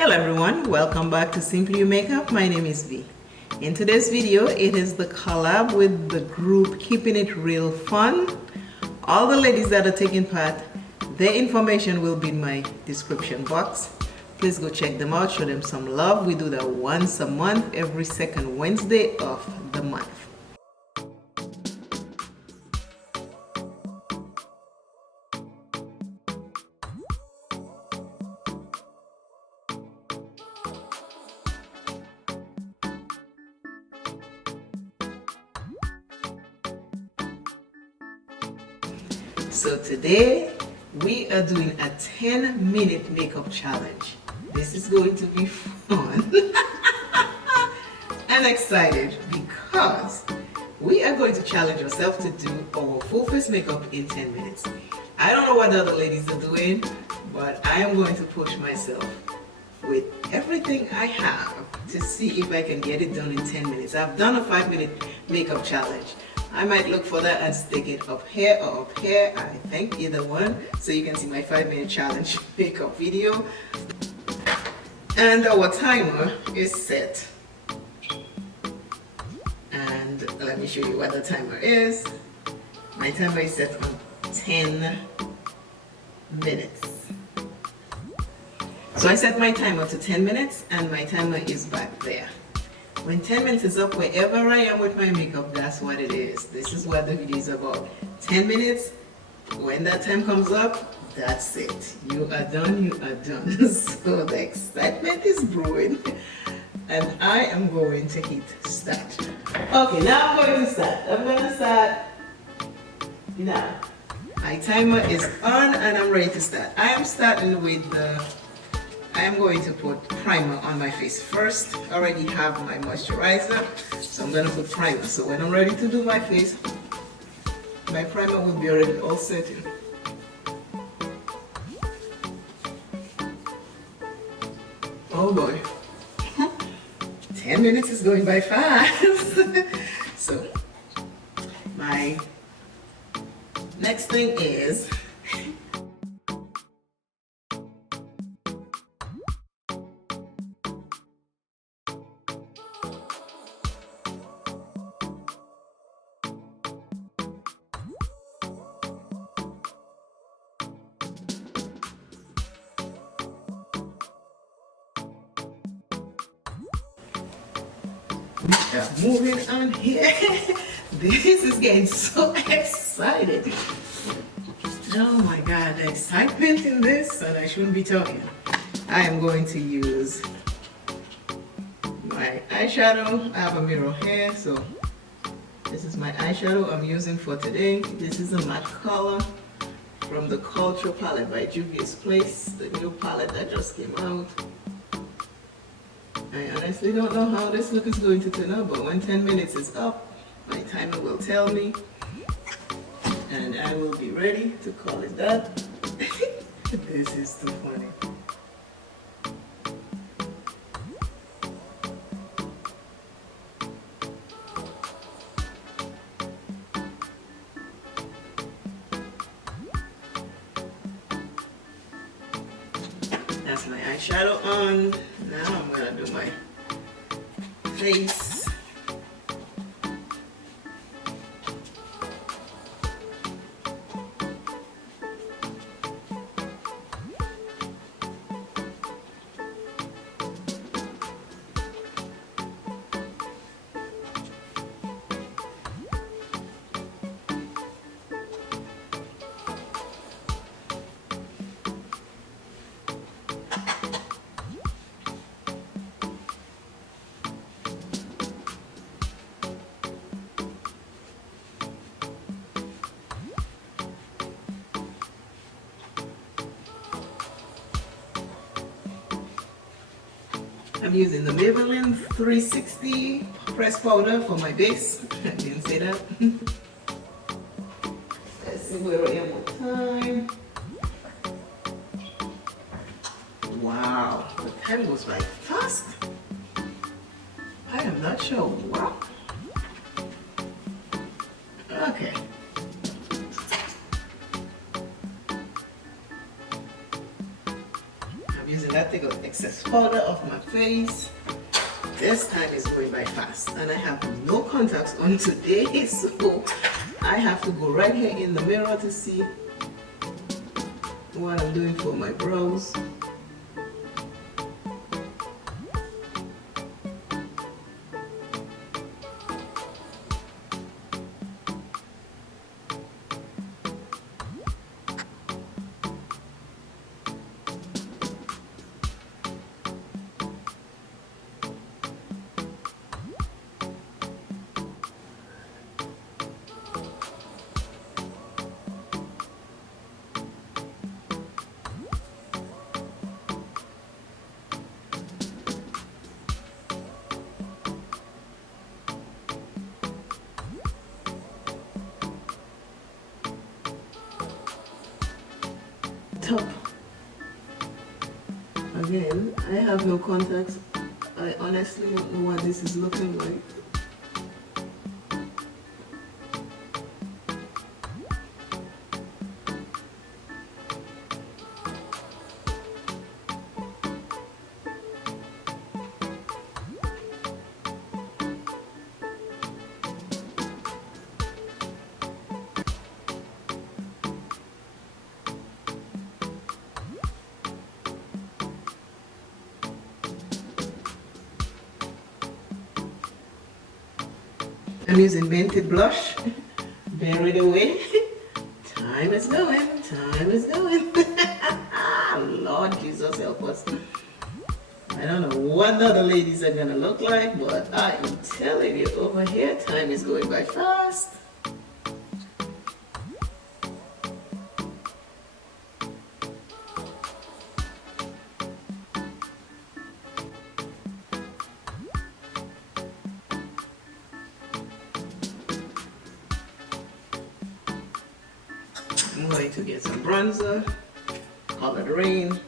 Hello everyone, welcome back to Simply You Makeup. My name is V. In today's video, it is the collab with the group Keeping It Real Fun. All the ladies that are taking part, their information will be in my description box. Please go check them out, show them some love. We do that once a month, every second Wednesday of the month. So today we are doing a 10-minute makeup challenge. This is going to be fun. I'm excited because we are going to challenge ourselves to do our full face makeup in 10 minutes. I don't know what the other ladies are doing, but I am going to push myself with everything I have to see if I can get it done in 10 minutes. I've done a 5-minute makeup challenge. I might look for that and stick it up here or up here. I think either one, so you can see my 5-minute challenge makeup video. And our timer is set. And let me show you what the timer is. My timer is set on 10 minutes. So I set my timer to 10 minutes and my timer is back there. When 10 minutes is up, wherever I am with my makeup, that's what it is. This is what the video is about. 10 minutes, when that time comes up, that's it. You are done, you are done. So the excitement is brewing and I am going to hit start. Okay, now I'm going to start. I'm going to start now. My timer is on and I'm ready to start. I am starting with I am going to put primer on my face first. I already have my moisturizer, so I'm going to put primer. So when I'm ready to do my face, my primer will be already all set in. Oh boy, 10 minutes is going by fast. So my next thing is moving on here. This is getting so excited. Oh my god, the excitement in this, and I shouldn't be talking. I am going to use my eyeshadow. I have a mirror here, so this is my eyeshadow I'm using for today. This is a matte color from the Culture palette by JUVIA'S place, the new palette that just came out. I honestly don't know how this look is going to turn out, but when 10 minutes is up, my timer will tell me and I will be ready to call it that. This is too funny. That's my eyeshadow on. Now I'm gonna do my face. I'm using the Maybelline 360 press powder for my base. I didn't say that. Let's see where I am with time. Wow, the time goes by fast. I am not sure. Wow. Okay. using that take out excess powder off my face. This time is going by fast, and I have no contacts on today, so I have to go right here in the mirror to see what I'm doing for my brows. Top. Again, I have no contacts. I honestly don't know what this is looking like. I'm using Mented Blush. Bear it away. Time is going. Time is going. Lord Jesus help us. I don't know what the other ladies are gonna look like, but I am telling you, over here, time is going by fast. I'm going to get some bronzer, Colored Rain.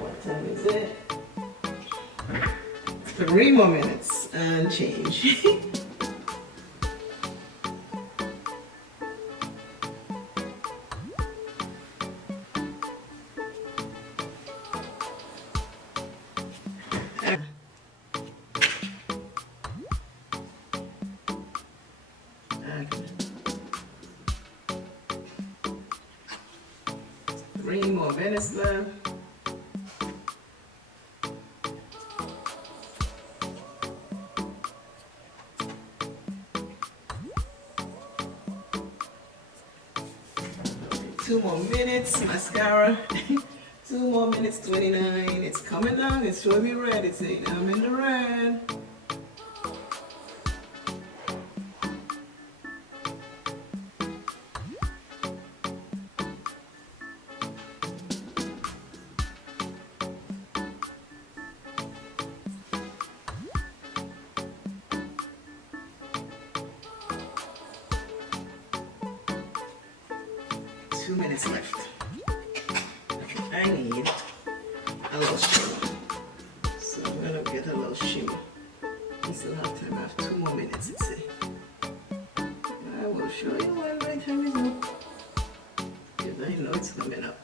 What time is it? 3 more minutes and change. Three more minutes left. Two more minutes, mascara. 2 more minutes, 29. It's coming down. It's showing me red. It's saying I'm in the red. Two minutes left. I need a little shimmer. So I'm gonna get a little shimmer. I still have time. I have 2 more minutes, it says. I will show you when my time is up. Because I know it's coming up.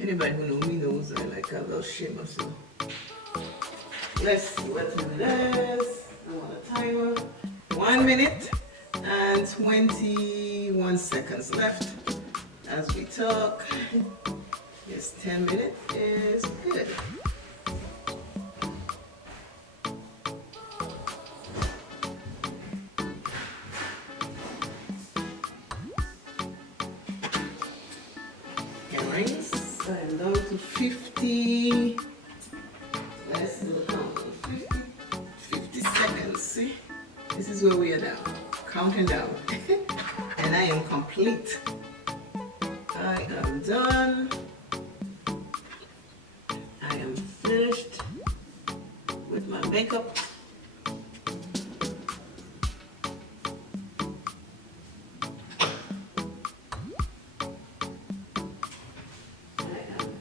Anybody who knows me knows I like a little shimmer, so let's see what time it is. I want a timer. 1 minute and 21 seconds left as we talk. Yes, 10 minutes is good. Rings. I'm down to 50. Let's do a count. 50 seconds. See? This is where we are now. Counting down. And I am complete. I am done. I am finished with my makeup.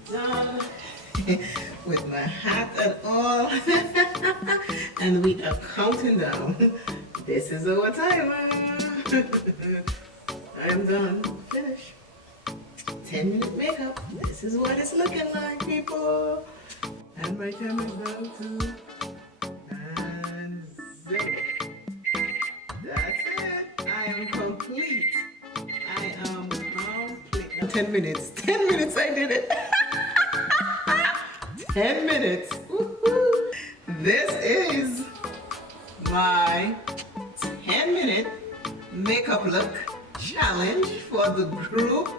Done. with my hat and all. And we are counting down. This is our timer. I am done. Finish. 10-minute makeup. This is what it's looking like, people. And my time is down to 0. That's it. I am complete. I am complete. 10 minutes. 10 minutes I did it. 10 minutes. Woo-hoo. This is my 10-minute makeup look challenge for the group.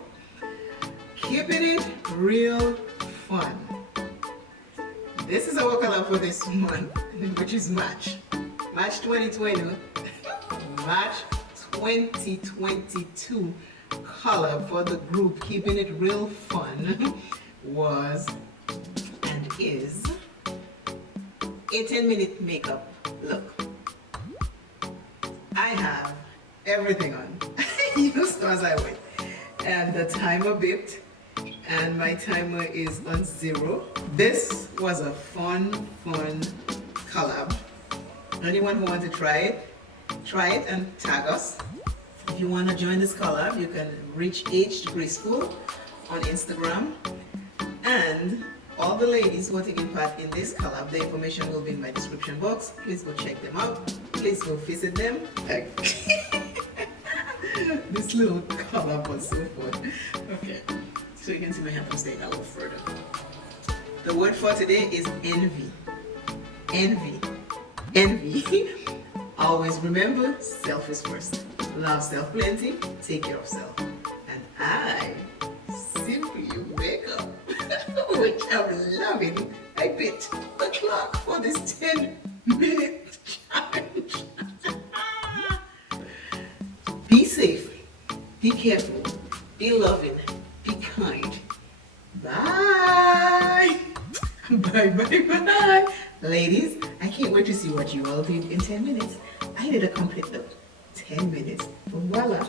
Keeping it real fun. This is our collab for this month, which is March 2020. March 2022 collab for the group Keeping It Real Fun was and is a 10-minute makeup look. I have everything on. You saw as I went. And the timer beeped and my timer is on 0. This was a fun collab. Anyone who wants to try it and tag us. If you want to join this collab, you can reach AGEDGRACEFUL on Instagram. And all the ladies who are taking part in this collab, the information will be in my description box. Please go check them out. Please go visit them. This little collab was so fun. Okay, so you can see my hand, I'm staying a little further. The word for today is envy. Envy. Envy. Always remember, self is first. Love self plenty, take care of self. And I simply wake up, which I'm loving. I bit the clock for this 10-minute challenge. Be safe, be careful, be loving, be kind. Bye. Bye, bye, bye. Ladies, I can't wait to see what you all did in 10 minutes. I did a complete look. 10 minutes. Voila.